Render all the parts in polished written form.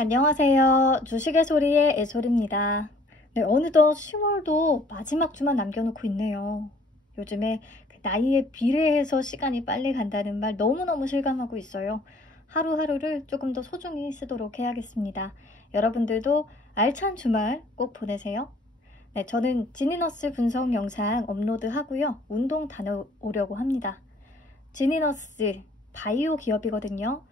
안녕하세요. 주식의 소리의 애솔입니다. 네, 어느덧 10월도 마지막 주만 남겨놓고 있네요. 요즘에 그 나이에 비례해서 시간이 빨리 간다는 말 너무너무 실감하고 있어요. 하루하루를 조금 더 소중히 쓰도록 해야겠습니다. 여러분들도 알찬 주말 꼭 보내세요. 네, 저는 지니너스 분석 영상 업로드하고요. 운동 다녀오려고 합니다. 지니너스 바이오 기업이거든요.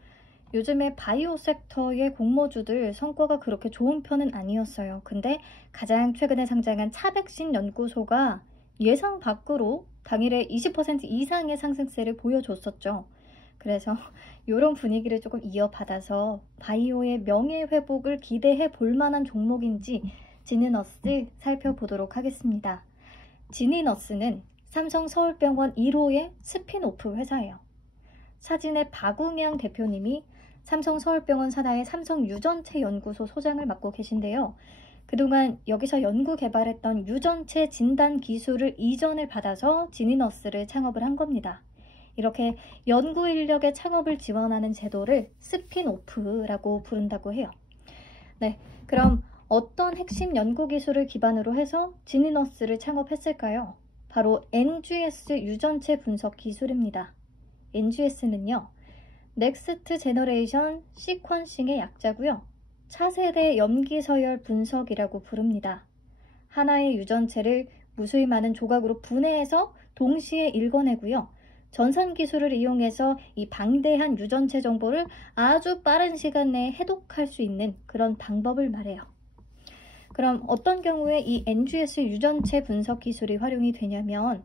요즘에 바이오 섹터의 공모주들 성과가 그렇게 좋은 편은 아니었어요. 근데 가장 최근에 상장한 차백신 연구소가 예상 밖으로 당일에 20% 이상의 상승세를 보여줬었죠. 그래서 이런 분위기를 조금 이어받아서 바이오의 명예회복을 기대해 볼 만한 종목인지 지니너스 살펴보도록 하겠습니다. 지니너스는 삼성 서울병원 1호의 스핀오프 회사예요. 사진의 박웅양 대표님이 삼성 서울병원 산하의 삼성 유전체 연구소 소장을 맡고 계신데요. 그동안 여기서 연구 개발했던 유전체 진단 기술을 이전을 받아서 지니너스를 창업을 한 겁니다. 이렇게 연구 인력의 창업을 지원하는 제도를 스핀오프라고 부른다고 해요. 네, 그럼 어떤 핵심 연구 기술을 기반으로 해서 지니너스를 창업했을까요? 바로 NGS 유전체 분석 기술입니다. NGS는요, 넥스트 제너레이션 시퀀싱의 약자고요. 차세대 염기서열 분석이라고 부릅니다. 하나의 유전체를 무수히 많은 조각으로 분해해서 동시에 읽어내고요. 전산 기술을 이용해서 이 방대한 유전체 정보를 아주 빠른 시간 내에 해독할 수 있는 그런 방법을 말해요. 그럼 어떤 경우에 이 NGS 유전체 분석 기술이 활용이 되냐면,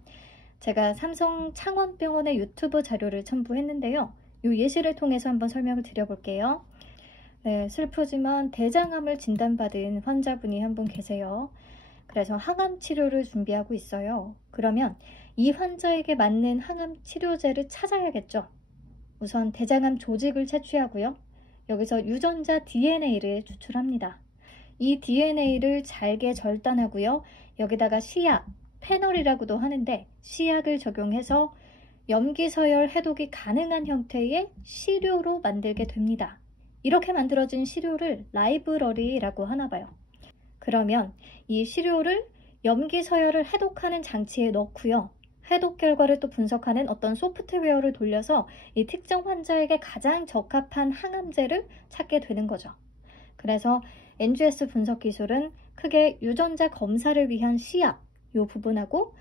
제가 삼성 창원병원의 유튜브 자료를 첨부했는데요. 이 예시를 통해서 한번 설명을 드려볼게요. 네, 슬프지만 대장암을 진단받은 환자분이 한 분 계세요. 그래서 항암 치료를 준비하고 있어요. 그러면 이 환자에게 맞는 항암 치료제를 찾아야겠죠. 우선 대장암 조직을 채취하고요. 여기서 유전자 DNA를 추출합니다. 이 DNA를 잘게 절단하고요. 여기다가 시약, 패널이라고도 하는데 시약을 적용해서 염기서열 해독이 가능한 형태의 시료로 만들게 됩니다. 이렇게 만들어진 시료를 라이브러리라고 하나 봐요. 그러면 이 시료를 염기서열을 해독하는 장치에 넣고요. 해독 결과를 또 분석하는 어떤 소프트웨어를 돌려서 이 특정 환자에게 가장 적합한 항암제를 찾게 되는 거죠. 그래서 NGS 분석 기술은 크게 유전자 검사를 위한 시약, 이 부분하고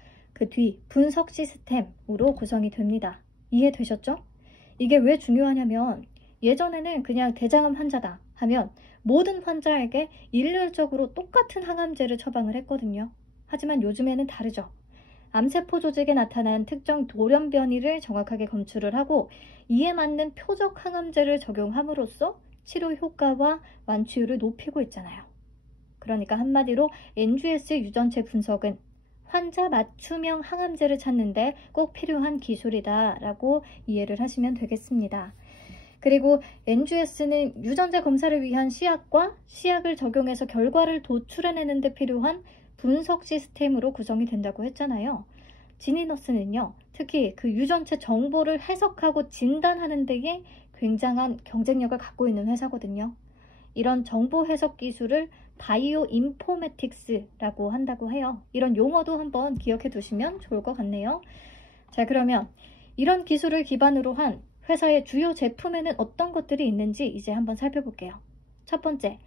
그 뒤 분석 시스템으로 구성이 됩니다. 이해되셨죠? 이게 왜 중요하냐면 예전에는 그냥 대장암 환자다 하면 모든 환자에게 일률적으로 똑같은 항암제를 처방을 했거든요. 하지만 요즘에는 다르죠. 암세포 조직에 나타난 특정 돌연 변이를 정확하게 검출을 하고 이에 맞는 표적 항암제를 적용함으로써 치료 효과와 완치율을 높이고 있잖아요. 그러니까 한마디로 NGS 유전체 분석은 환자 맞춤형 항암제를 찾는데 꼭 필요한 기술이다라고 이해를 하시면 되겠습니다. 그리고 NGS는 유전자 검사를 위한 시약과 시약을 적용해서 결과를 도출해내는 데 필요한 분석 시스템으로 구성이 된다고 했잖아요. 지니너스는요, 특히 그 유전체 정보를 해석하고 진단하는 데에 굉장한 경쟁력을 갖고 있는 회사거든요. 이런 정보 해석 기술을 바이오 인포메틱스라고 한다고 해요. 이런 용어도 한번 기억해 두시면 좋을 것 같네요. 자, 그러면 이런 기술을 기반으로 한 회사의 주요 제품에는 어떤 것들이 있는지 이제 한번 살펴볼게요. 첫 번째,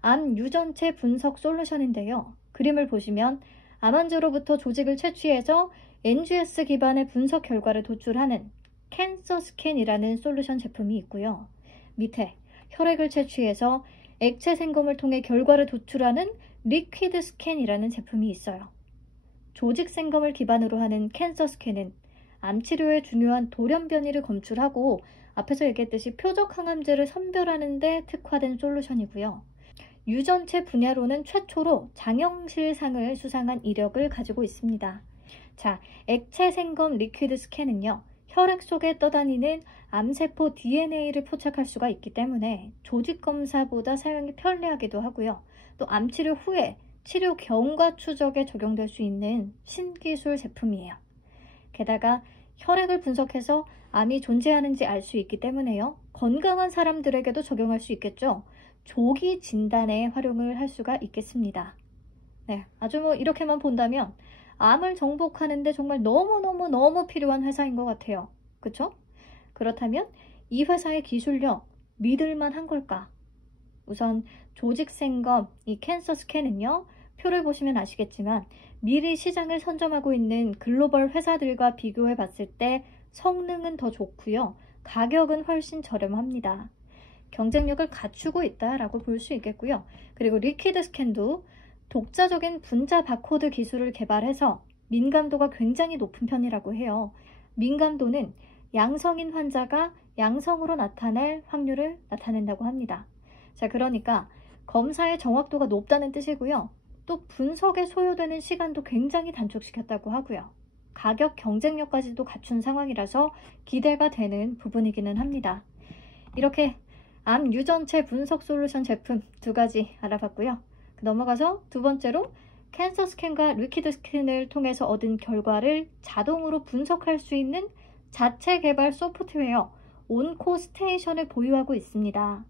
암 유전체 분석 솔루션인데요. 그림을 보시면 암 환자로부터 조직을 채취해서 NGS 기반의 분석 결과를 도출하는 캔서 스캔이라는 솔루션 제품이 있고요. 밑에 혈액을 채취해서 액체 생검을 통해 결과를 도출하는 리퀴드 스캔이라는 제품이 있어요. 조직 생검을 기반으로 하는 캔서 스캔은 암 치료에 중요한 돌연 변이를 검출하고 앞에서 얘기했듯이 표적 항암제를 선별하는 데 특화된 솔루션이고요. 유전체 분야로는 최초로 장영실상을 수상한 이력을 가지고 있습니다. 자, 액체 생검 리퀴드 스캔은요, 혈액 속에 떠다니는 암세포 DNA를 포착할 수가 있기 때문에 조직 검사보다 사용이 편리하기도 하고요. 또 암치료 후에 치료 경과 추적에 적용될 수 있는 신기술 제품이에요. 게다가 혈액을 분석해서 암이 존재하는지 알 수 있기 때문에요. 건강한 사람들에게도 적용할 수 있겠죠. 조기 진단에 활용을 할 수가 있겠습니다. 네, 아주 뭐 이렇게만 본다면 암을 정복하는데 정말 너무 필요한 회사인 것 같아요. 그쵸? 그렇다면 이 회사의 기술력 믿을만 한 걸까? 우선 조직생검, 이 캔서 스캔은요, 표를 보시면 아시겠지만 미리 시장을 선점하고 있는 글로벌 회사들과 비교해 봤을 때 성능은 더 좋고요. 가격은 훨씬 저렴합니다. 경쟁력을 갖추고 있다라고 볼 수 있겠고요. 그리고 리퀴드 스캔도 독자적인 분자 바코드 기술을 개발해서 민감도가 굉장히 높은 편이라고 해요. 민감도는 양성인 환자가 양성으로 나타날 확률을 나타낸다고 합니다. 자, 그러니까 검사의 정확도가 높다는 뜻이고요. 또 분석에 소요되는 시간도 굉장히 단축시켰다고 하고요. 가격 경쟁력까지도 갖춘 상황이라서 기대가 되는 부분이기는 합니다. 이렇게 암 유전체 분석 솔루션 제품 2가지 알아봤고요. 넘어가서 두 번째로 캔서 스캔과 리퀴드 스캔을 통해서 얻은 결과를 자동으로 분석할 수 있는 자체 개발 소프트웨어 온코 스테이션을 보유하고 있습니다.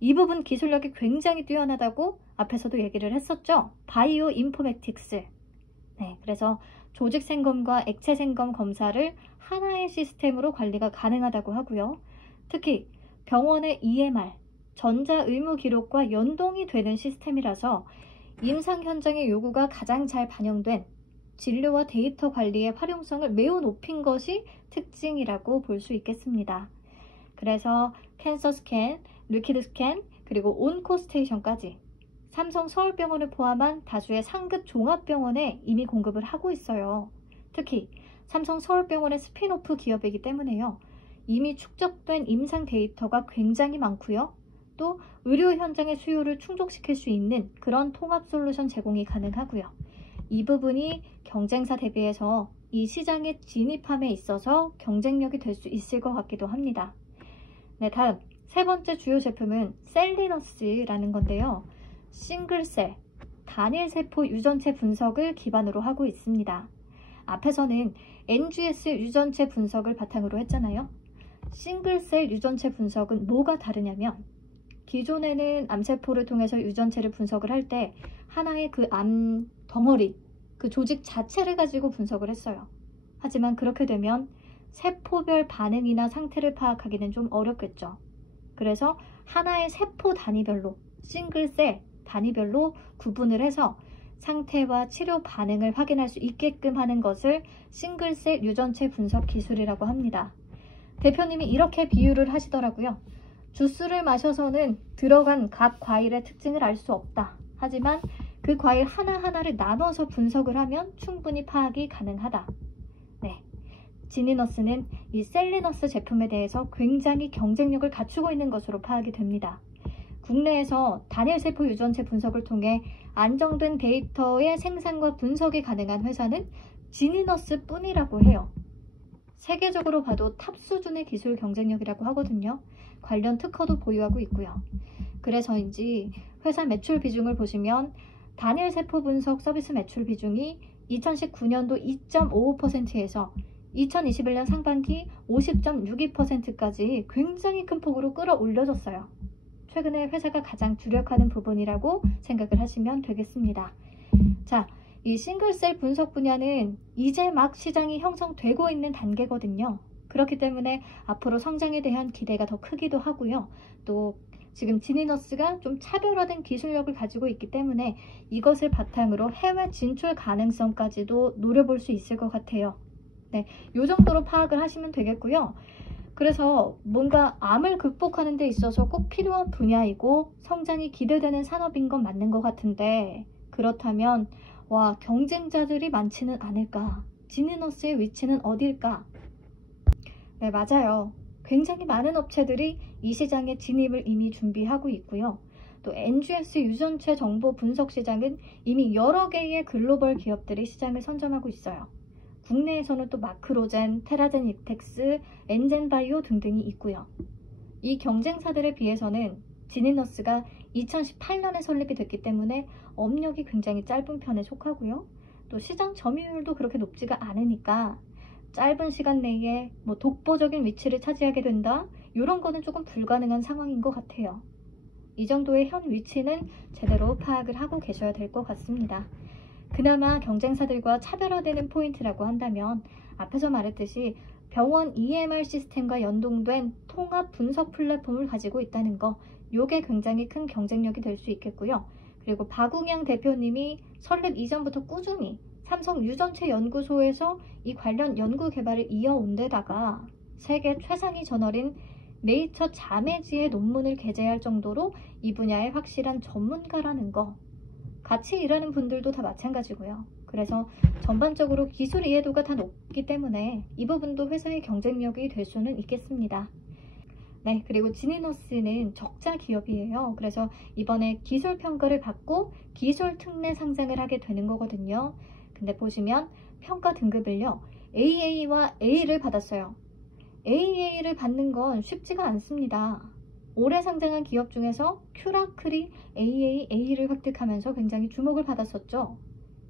이 부분 기술력이 굉장히 뛰어나다고 앞에서도 얘기를 했었죠. 바이오 인포메틱스. 네, 그래서 조직 생검과 액체 생검 검사를 하나의 시스템으로 관리가 가능하다고 하고요. 특히 병원의 EMR, 전자 의무 기록과 연동이 되는 시스템이라서 임상 현장의 요구가 가장 잘 반영된 진료와 데이터 관리의 활용성을 매우 높인 것이 특징이라고 볼 수 있겠습니다. 그래서 캔서 스캔, 리퀴드 스캔, 그리고 온코 스테이션까지 삼성 서울병원을 포함한 다수의 상급 종합병원에 이미 공급을 하고 있어요. 특히 삼성 서울병원의 스핀오프 기업이기 때문에요. 이미 축적된 임상 데이터가 굉장히 많고요. 또 의료 현장의 수요를 충족시킬 수 있는 그런 통합 솔루션 제공이 가능하고요. 이 부분이 경쟁사 대비해서 이 시장에 진입함에 있어서 경쟁력이 될 수 있을 것 같기도 합니다. 네, 다음 세 번째 주요 제품은 셀리너스라는 건데요. 싱글셀, 단일세포 유전체 분석을 기반으로 하고 있습니다. 앞에서는 NGS 유전체 분석을 바탕으로 했잖아요. 싱글셀 유전체 분석은 뭐가 다르냐면 기존에는 암세포를 통해서 유전체를 분석을 할 때 하나의 그 암 덩어리, 그 조직 자체를 가지고 분석을 했어요. 하지만 그렇게 되면 세포별 반응이나 상태를 파악하기는 좀 어렵겠죠. 그래서 하나의 세포 단위별로, 싱글셀 단위별로 구분을 해서 상태와 치료 반응을 확인할 수 있게끔 하는 것을 싱글셀 유전체 분석 기술이라고 합니다. 대표님이 이렇게 비유를 하시더라고요. 주스를 마셔서는 들어간 각 과일의 특징을 알 수 없다. 하지만 그 과일 하나하나를 나눠서 분석을 하면 충분히 파악이 가능하다. 네, 지니너스는 이 셀리너스 제품에 대해서 굉장히 경쟁력을 갖추고 있는 것으로 파악이 됩니다. 국내에서 단일세포 유전체 분석을 통해 안정된 데이터의 생산과 분석이 가능한 회사는 지니너스 뿐이라고 해요. 세계적으로 봐도 탑 수준의 기술 경쟁력이라고 하거든요. 관련 특허도 보유하고 있고요. 그래서인지 회사 매출 비중을 보시면 단일세포 분석 서비스 매출 비중이 2019년도 2.55%에서 2021년 상반기 50.62%까지 굉장히 큰 폭으로 끌어올려졌어요. 최근에 회사가 가장 주력하는 부분이라고 생각을 하시면 되겠습니다. 자, 이 싱글셀 분석 분야는 이제 막 시장이 형성되고 있는 단계거든요. 그렇기 때문에 앞으로 성장에 대한 기대가 더 크기도 하고요. 또 지금 지니너스가 좀 차별화된 기술력을 가지고 있기 때문에 이것을 바탕으로 해외 진출 가능성까지도 노려볼 수 있을 것 같아요. 네, 이 정도로 파악을 하시면 되겠고요. 그래서 뭔가 암을 극복하는 데 있어서 꼭 필요한 분야이고 성장이 기대되는 산업인 건 맞는 것 같은데 그렇다면 와, 경쟁자들이 많지는 않을까? 지니너스의 위치는 어딜까? 네, 맞아요. 굉장히 많은 업체들이 이 시장에 진입을 이미 준비하고 있고요. 또 NGS 유전체 정보 분석 시장은 이미 여러 개의 글로벌 기업들이 시장을 선점하고 있어요. 국내에서는 또 마크로젠, 테라젠 이텍스, 엔젠바이오 등등이 있고요. 이 경쟁사들에 비해서는 지니너스가 2018년에 설립이 됐기 때문에 업력이 굉장히 짧은 편에 속하고요. 또 시장 점유율도 그렇게 높지가 않으니까 짧은 시간 내에 뭐 독보적인 위치를 차지하게 된다? 이런 거는 조금 불가능한 상황인 것 같아요. 이 정도의 현 위치는 제대로 파악을 하고 계셔야 될 것 같습니다. 그나마 경쟁사들과 차별화되는 포인트라고 한다면 앞에서 말했듯이 병원 EMR 시스템과 연동된 통합 분석 플랫폼을 가지고 있다는 거, 요게 굉장히 큰 경쟁력이 될 수 있겠고요. 그리고 박웅영 대표님이 설립 이전부터 꾸준히 삼성 유전체 연구소에서 이 관련 연구 개발을 이어온 데다가 세계 최상위 저널인 네이처 자매지의 논문을 게재할 정도로 이 분야의 확실한 전문가라는 거, 같이 일하는 분들도 다 마찬가지고요. 그래서 전반적으로 기술 이해도가 다 높기 때문에 이 부분도 회사의 경쟁력이 될 수는 있겠습니다. 네, 그리고 지니너스는 적자 기업이에요. 그래서 이번에 기술 평가를 받고 기술 특례 상장을 하게 되는 거거든요. 근데 보시면 평가 등급을요, AA와 A를 받았어요. AA를 받는 건 쉽지가 않습니다. 올해 상장한 기업 중에서 큐라클이 AA를 획득하면서 굉장히 주목을 받았었죠.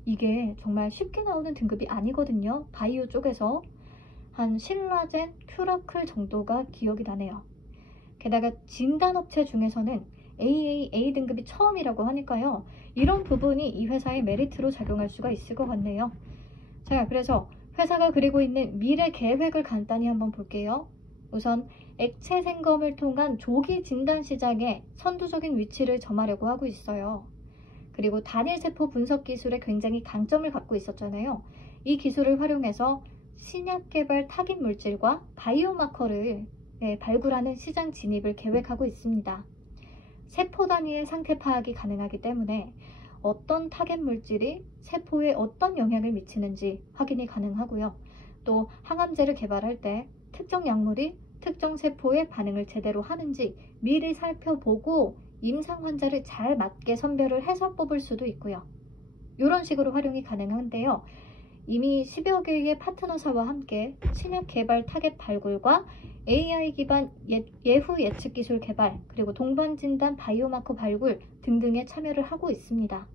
이게 정말 쉽게 나오는 등급이 아니거든요. 바이오 쪽에서 한 신라젠, 큐라클 정도가 기억이 나네요. 게다가 진단업체 중에서는 AAA 등급이 처음이라고 하니까요. 이런 부분이 이 회사의 메리트로 작용할 수가 있을 것 같네요. 자, 그래서 회사가 그리고 있는 미래 계획을 간단히 한번 볼게요. 우선 액체 생검을 통한 조기 진단 시장에 선두적인 위치를 점하려고 하고 있어요. 그리고 단일세포 분석 기술에 굉장히 강점을 갖고 있었잖아요. 이 기술을 활용해서 신약 개발 타깃 물질과 바이오마커를 발굴하는 시장 진입을 계획하고 있습니다. 세포 단위의 상태 파악이 가능하기 때문에 어떤 타겟 물질이 세포에 어떤 영향을 미치는지 확인이 가능하고요. 또 항암제를 개발할 때 특정 약물이 특정 세포의 반응을 제대로 하는지 미리 살펴보고 임상 환자를 잘 맞게 선별을 해서 뽑을 수도 있고요. 이런 식으로 활용이 가능한데요. 이미 10여 개의 파트너사와 함께 신약 개발 타겟 발굴과 AI 기반 예후 예측 기술 개발, 그리고 동반 진단 바이오마커 발굴 등등에 참여를 하고 있습니다.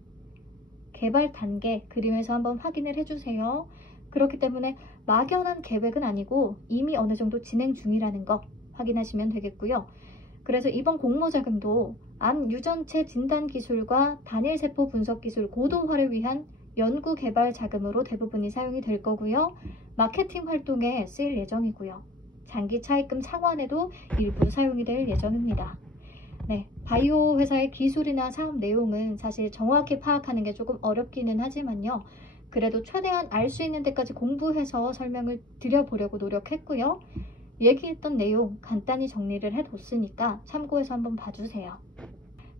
개발 단계 그림에서 한번 확인을 해주세요. 그렇기 때문에 막연한 계획은 아니고 이미 어느 정도 진행 중이라는 거 확인하시면 되겠고요. 그래서 이번 공모자금도 암 유전체 진단 기술과 단일세포 분석 기술 고도화를 위한 연구 개발 자금으로 대부분이 사용이 될 거고요. 마케팅 활동에 쓰일 예정이고요. 장기 차입금 상환에도 일부 사용이 될 예정입니다. 네, 바이오 회사의 기술이나 사업 내용은 사실 정확히 파악하는 게 조금 어렵기는 하지만요. 그래도 최대한 알 수 있는 데까지 공부해서 설명을 드려보려고 노력했고요. 얘기했던 내용 간단히 정리를 해뒀으니까 참고해서 한번 봐주세요.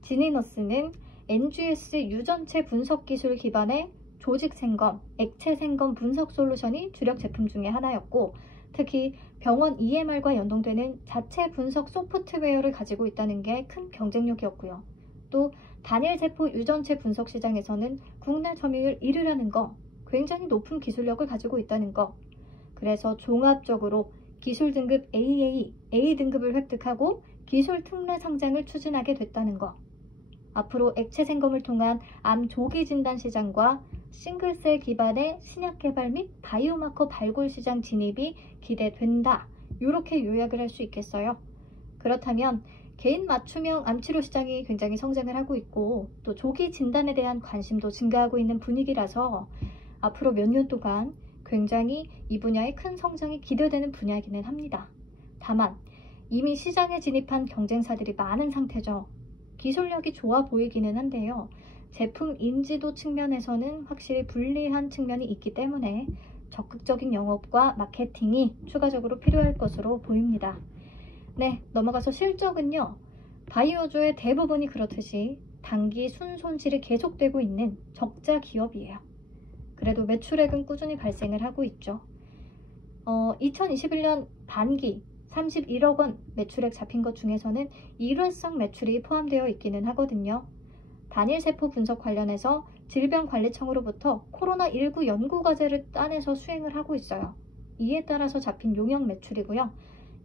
지니너스는 NGS 유전체 분석 기술 기반의 조직 생검, 액체 생검 분석 솔루션이 주력 제품 중에 하나였고, 특히 병원 EMR과 연동되는 자체 분석 소프트웨어를 가지고 있다는 게 큰 경쟁력이었고요. 또 단일세포 유전체 분석 시장에서는 국내 점유율 1위라는 거, 굉장히 높은 기술력을 가지고 있다는 거, 그래서 종합적으로 기술 등급 AA, A 등급을 획득하고 기술 특례 상장을 추진하게 됐다는 거, 앞으로 액체 생검을 통한 암 조기 진단 시장과 싱글셀 기반의 신약 개발 및 바이오마커 발굴 시장 진입이 기대된다. 이렇게 요약을 할 수 있겠어요. 그렇다면 개인 맞춤형 암치료 시장이 굉장히 성장을 하고 있고 또 조기 진단에 대한 관심도 증가하고 있는 분위기라서 앞으로 몇 년 동안 굉장히 이 분야의 큰 성장이 기대되는 분야이기는 합니다. 다만 이미 시장에 진입한 경쟁사들이 많은 상태죠. 기술력이 좋아 보이기는 한데요. 제품 인지도 측면에서는 확실히 불리한 측면이 있기 때문에 적극적인 영업과 마케팅이 추가적으로 필요할 것으로 보입니다. 네, 넘어가서 실적은요. 바이오주의 대부분이 그렇듯이 단기 순손실이 계속되고 있는 적자 기업이에요. 그래도 매출액은 꾸준히 발생을 하고 있죠. 2021년 반기 31억 원 매출액 잡힌 것 중에서는 일회성 매출이 포함되어 있기는 하거든요. 단일세포 분석 관련해서 질병관리청으로부터 코로나19 연구과제를 따내서 수행을 하고 있어요. 이에 따라서 잡힌 용역 매출이고요.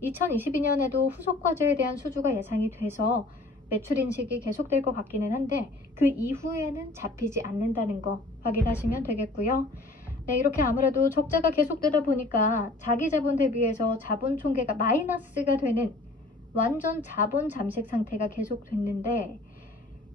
2022년에도 후속과제에 대한 수주가 예상이 돼서 매출 인식이 계속될 것 같기는 한데 그 이후에는 잡히지 않는다는 거 확인하시면 되겠고요. 네, 이렇게 아무래도 적자가 계속되다 보니까 자기 자본 대비해서 자본 총계가 마이너스가 되는 완전 자본 잠식 상태가 계속됐는데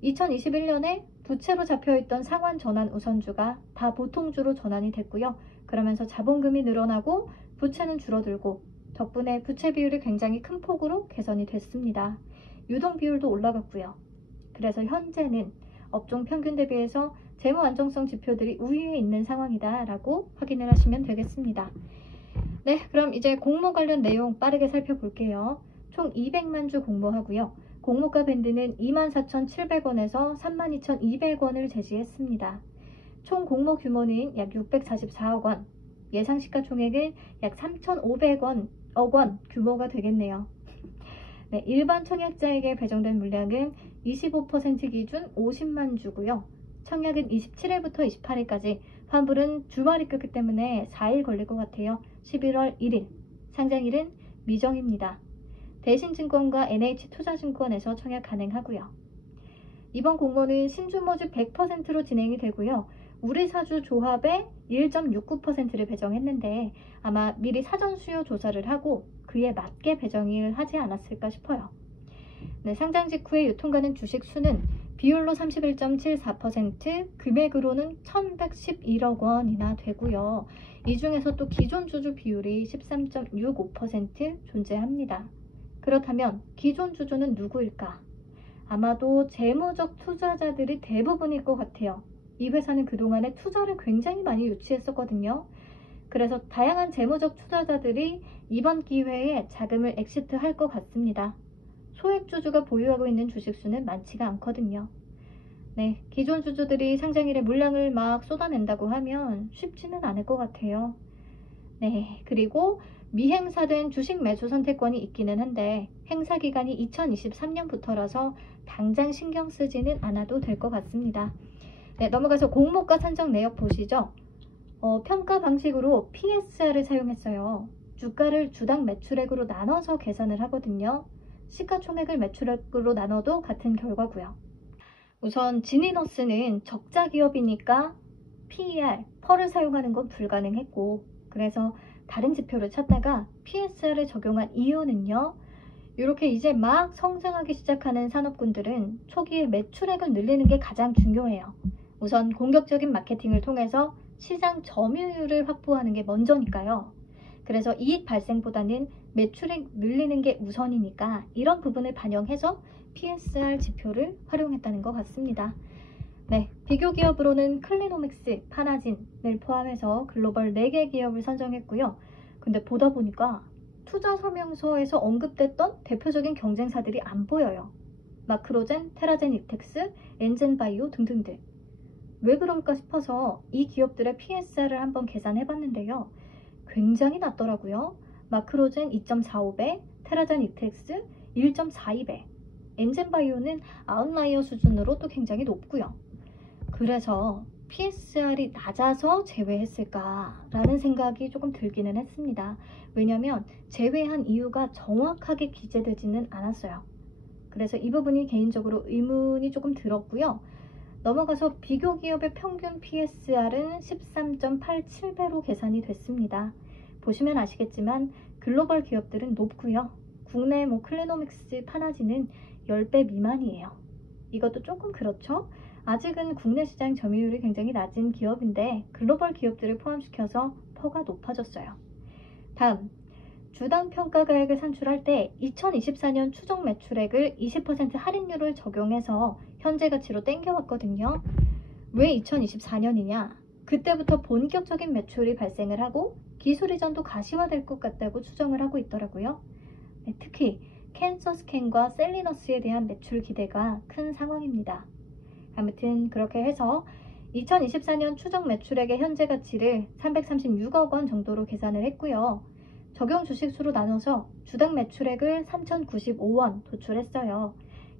2021년에 부채로 잡혀있던 상환 전환 우선주가 다 보통주로 전환이 됐고요. 그러면서 자본금이 늘어나고 부채는 줄어들고 덕분에 부채 비율이 굉장히 큰 폭으로 개선이 됐습니다. 유동 비율도 올라갔고요. 그래서 현재는 업종 평균 대비해서 재무 안정성 지표들이 우위에 있는 상황이다 라고 확인을 하시면 되겠습니다. 네, 그럼 이제 공모 관련 내용 빠르게 살펴볼게요. 총 200만 주 공모하고요. 공모가 밴드는 24,700원에서 32,200원을 제시했습니다. 총 공모 규모는 약 644억 원, 예상 시가총액은 약 3,500원 규모가 되겠네요. 네, 일반 청약자에게 배정된 물량은 25% 기준 50만 주고요. 청약은 27일부터 28일까지, 환불은 주말이 꼈기 때문에 4일 걸릴 것 같아요. 11월 1일, 상장일은 미정입니다. 대신증권과 NH투자증권에서 청약 가능하고요. 이번 공모는 신주 모집 100%로 진행이 되고요. 우리사주 조합에 1.69%를 배정했는데 아마 미리 사전 수요 조사를 하고 그에 맞게 배정을 하지 않았을까 싶어요. 네, 상장 직후에 유통가는 주식 수는 비율로 31.74%, 금액으로는 1,111억 원이나 되고요. 이 중에서 또 기존 주주 비율이 13.65% 존재합니다. 그렇다면 기존 주주는 누구일까? 아마도 재무적 투자자들이 대부분일 것 같아요. 이 회사는 그동안에 투자를 굉장히 많이 유치했었거든요. 그래서 다양한 재무적 투자자들이 이번 기회에 자금을 엑시트할 것 같습니다. 소액주주가 보유하고 있는 주식수는 많지가 않거든요. 네, 기존 주주들이 상장일에 물량을 막 쏟아낸다고 하면 쉽지는 않을 것 같아요. 네, 그리고 미행사된 주식 매수 선택권이 있기는 한데 행사 기간이 2023년부터라서 당장 신경 쓰지는 않아도 될 것 같습니다. 네, 넘어가서 공모가 산정 내역 보시죠. 평가 방식으로 PSR을 사용했어요. 주가를 주당 매출액으로 나눠서 계산을 하거든요. 시가총액을 매출액으로 나눠도 같은 결과고요. 우선 지니너스는 적자 기업이니까 PER, 펄을 사용하는 건 불가능했고, 그래서 다른 지표를 찾다가 PSR을 적용한 이유는요. 이렇게 이제 막 성장하기 시작하는 산업군들은 초기에 매출액을 늘리는 게 가장 중요해요. 우선 공격적인 마케팅을 통해서 시장 점유율을 확보하는 게 먼저니까요. 그래서 이익 발생보다는 매출액 늘리는 게 우선이니까 이런 부분을 반영해서 PSR 지표를 활용했다는 것 같습니다. 네, 비교 기업으로는 클리노믹스, 파나진을 포함해서 글로벌 4개 기업을 선정했고요. 근데 보다 보니까 투자 설명서에서 언급됐던 대표적인 경쟁사들이 안 보여요. 마크로젠, 테라젠 이텍스, 엔젠바이오 등등등. 왜 그럴까 싶어서 이 기업들의 PSR을 한번 계산해봤는데요. 굉장히 낮더라고요. 마크로젠 2.45배, 테라젠 이텍스 1.42배, 엔젠바이오는 아웃라이어 수준으로 또 굉장히 높고요. 그래서 PSR이 낮아서 제외했을까라는 생각이 조금 들기는 했습니다. 왜냐면 제외한 이유가 정확하게 기재되지는 않았어요. 그래서 이 부분이 개인적으로 의문이 조금 들었고요. 넘어가서 비교 기업의 평균 PSR은 13.87배로 계산이 됐습니다. 보시면 아시겠지만 글로벌 기업들은 높고요. 국내 클리노믹스, 파나진은 10배 미만이에요. 이것도 조금 그렇죠? 아직은 국내 시장 점유율이 굉장히 낮은 기업인데 글로벌 기업들을 포함시켜서 퍼가 높아졌어요. 다음, 주당 평가가액을 산출할 때 2024년 추정 매출액을 20% 할인율을 적용해서 현재 가치로 땡겨왔거든요. 왜 2024년이냐? 그때부터 본격적인 매출이 발생을 하고 기술 이전도 가시화될 것 같다고 추정을 하고 있더라고요. 네, 특히 캔서 스캔과 셀리너스에 대한 매출 기대가 큰 상황입니다. 아무튼 그렇게 해서 2024년 추정 매출액의 현재 가치를 336억 원 정도로 계산을 했고요. 적용 주식수로 나눠서 주당 매출액을 3,095원 도출했어요.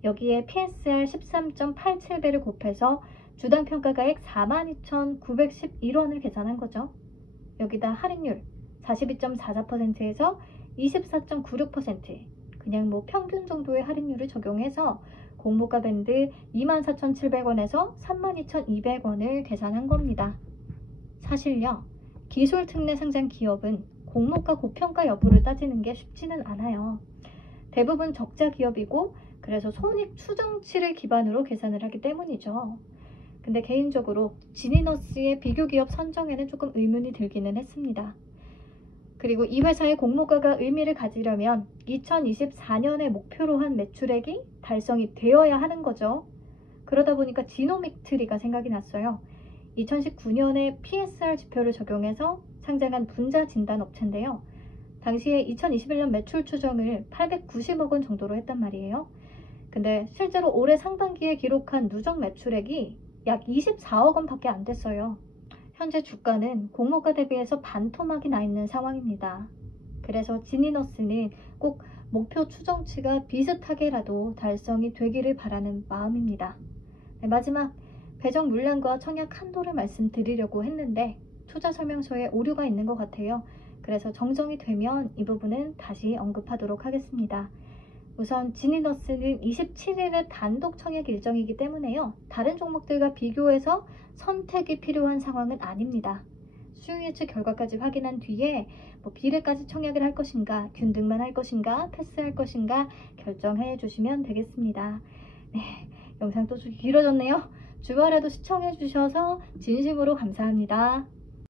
여기에 PSR 13.87배를 곱해서 주당 평가가액 42,911원을 계산한 거죠. 여기다 할인율 42.44%에서 24.96%, 그냥 평균 정도의 할인율을 적용해서 공모가 밴드 24,700원에서 32,200원을 계산한 겁니다. 사실요, 기술 특례 상장 기업은 공모가 고평가 여부를 따지는 게 쉽지는 않아요. 대부분 적자 기업이고 그래서 손익 추정치를 기반으로 계산을 하기 때문이죠. 근데 개인적으로 지니너스의 비교 기업 선정에는 조금 의문이 들기는 했습니다. 그리고 이 회사의 공모가가 의미를 가지려면 2024년에 목표로 한 매출액이 달성이 되어야 하는 거죠. 그러다 보니까 지노믹트리가 생각이 났어요. 2019년에 PSR 지표를 적용해서 상장한 분자 진단 업체인데요. 당시에 2021년 매출 추정을 890억 원 정도로 했단 말이에요. 근데 실제로 올해 상반기에 기록한 누적 매출액이 약 24억 원밖에 안 됐어요. 현재 주가는 공모가 대비해서 반토막이 나 있는 상황입니다. 그래서 지니너스는 꼭 목표 추정치가 비슷하게라도 달성이 되기를 바라는 마음입니다. 네, 마지막 배정 물량과 청약 한도를 말씀드리려고 했는데 투자 설명서에 오류가 있는 것 같아요. 그래서 정정이 되면 이 부분은 다시 언급하도록 하겠습니다. 우선 지니너스는 27일에 단독 청약 일정이기 때문에요. 다른 종목들과 비교해서 선택이 필요한 상황은 아닙니다. 수요 예측 결과까지 확인한 뒤에 비례까지 청약을 할 것인가, 균등만 할 것인가, 패스할 것인가 결정해 주시면 되겠습니다. 네, 영상 또 길어졌네요. 주말에도 시청해 주셔서 진심으로 감사합니다.